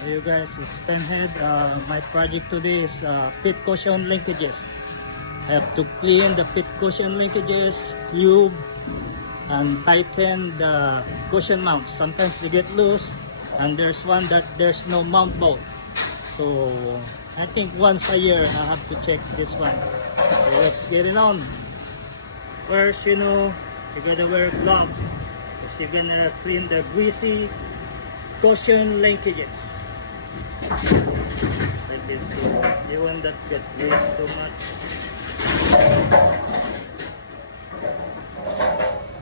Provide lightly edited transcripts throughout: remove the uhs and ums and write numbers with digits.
Hey you guys, it's Penhead. My project today is pit cushion linkages. I have to clean the pit cushion linkages, tube, and tighten the cushion mounts. Sometimes they get loose, and there's one that there's no mount bolt. So I think once a year I have to check this one. So let's get it on. First, you gotta wear gloves because you're gonna clean the greasy cushion linkages. Like this, the one that get greased too much.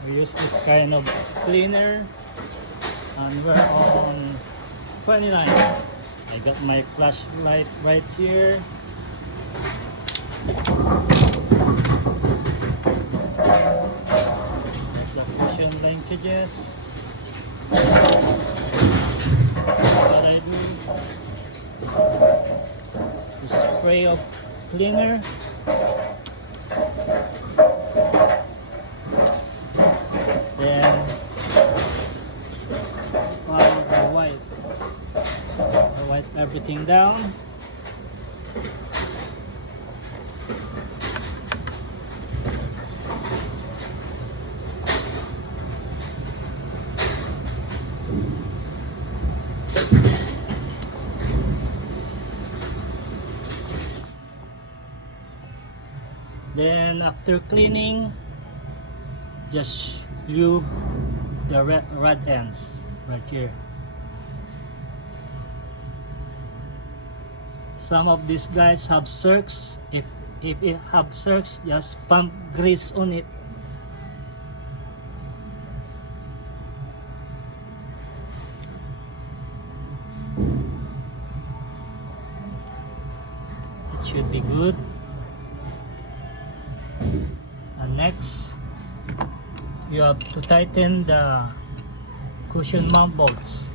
We use this kind of cleaner, and we're on 29. I got my flashlight right here. That's the cushion linkages. What I do, the spray of cleaner, then I wipe everything down. Then after cleaning, just glue the rod ends right here. Some of these guys have circs. If it have circs, just pump grease on it. It should be good. And next, you have to tighten the cushion mount bolts.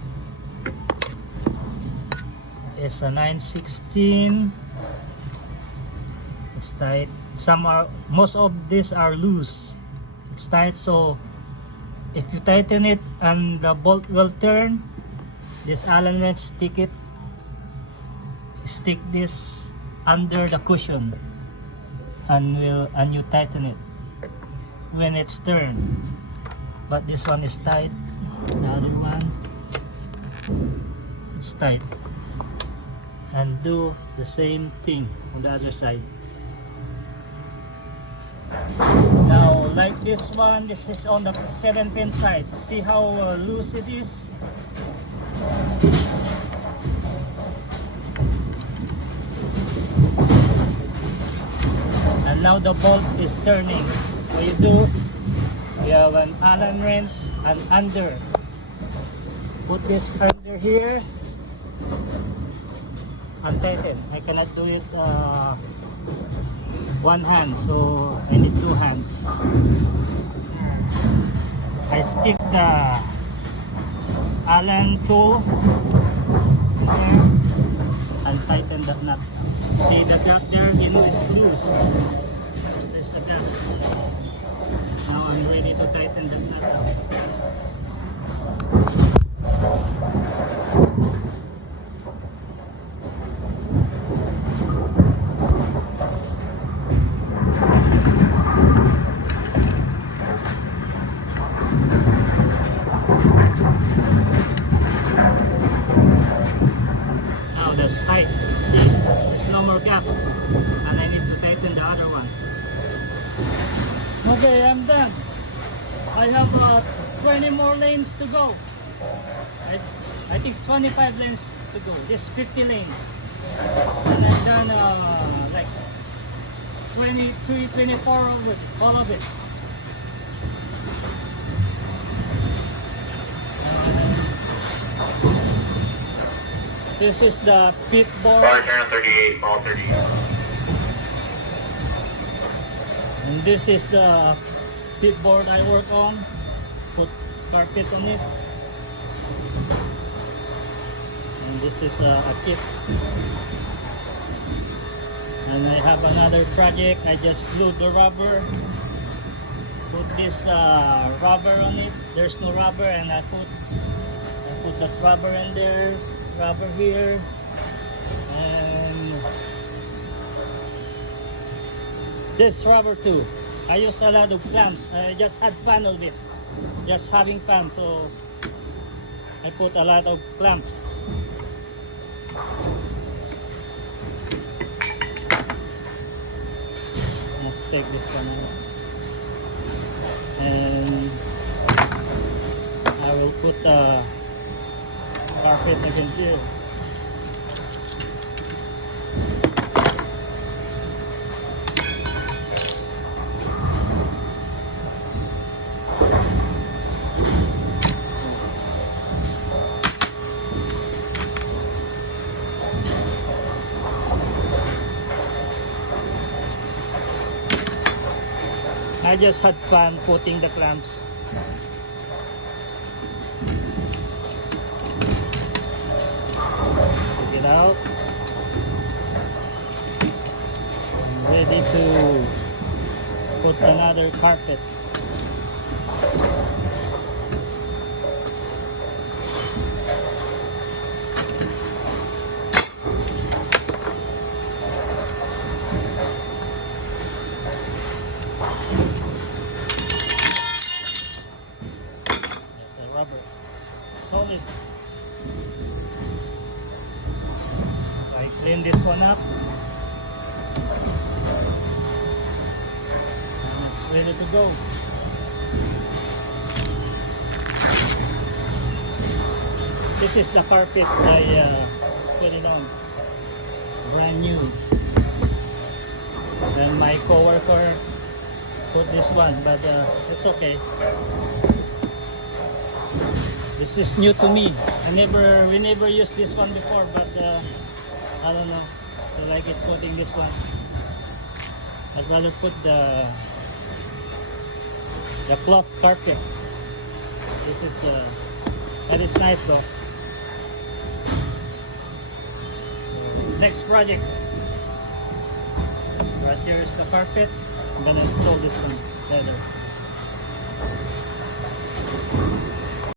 It's a 9/16. It's tight. Most of these are loose. It's tight, so if you tighten it and the bolt will turn, this Allen wrench stick this under the cushion, and you tighten it when it's turned. But this one is tight, the other one it's tight. And do the same thing on the other side. Now like this one, this is on the 7-pin side. See how loose it is? And now the bolt is turning. What you do, you have an Allen wrench and under. Put this under here and tighten. I cannot do it one hand, so I need two hands. I stick the Allen tool in there and tighten that nut. See the gap there? It's loose. There's a gap. Now I'm ready to tighten that nut out. Now that's tight. See, there's no more gap, and I need to tighten the other one. Okay, I'm done. I have 20 more lanes to go. I think 25 lanes to go. This 50 lanes, and I've done like 23, 24 of all of it. This is the pit board. Bar turn 38, ball 30. And this is the pit board I work on. Put carpet on it. And this is a kit. And I have another project. I just glued the rubber. Put this rubber on it. There's no rubber, and I put that rubber in there. rubber here, and this rubber too. I use a lot of clamps. I just had fun of it, just having fun, so I put a lot of clamps. Let's take this one out, and I will put the carpet again here. I just had fun putting the clamps. Take it out. I'm ready to put another carpet. Rubber, solid. I clean this one up, and it's ready to go. This is the carpet I put it on, brand new. Then my coworker put this one, but it's okay. This is new to me. We never used this one before, but I don't know. I like it putting this one. I'd rather put the cloth carpet. This is that is nice though. Next project. Right here is the carpet. I'm gonna install this one better.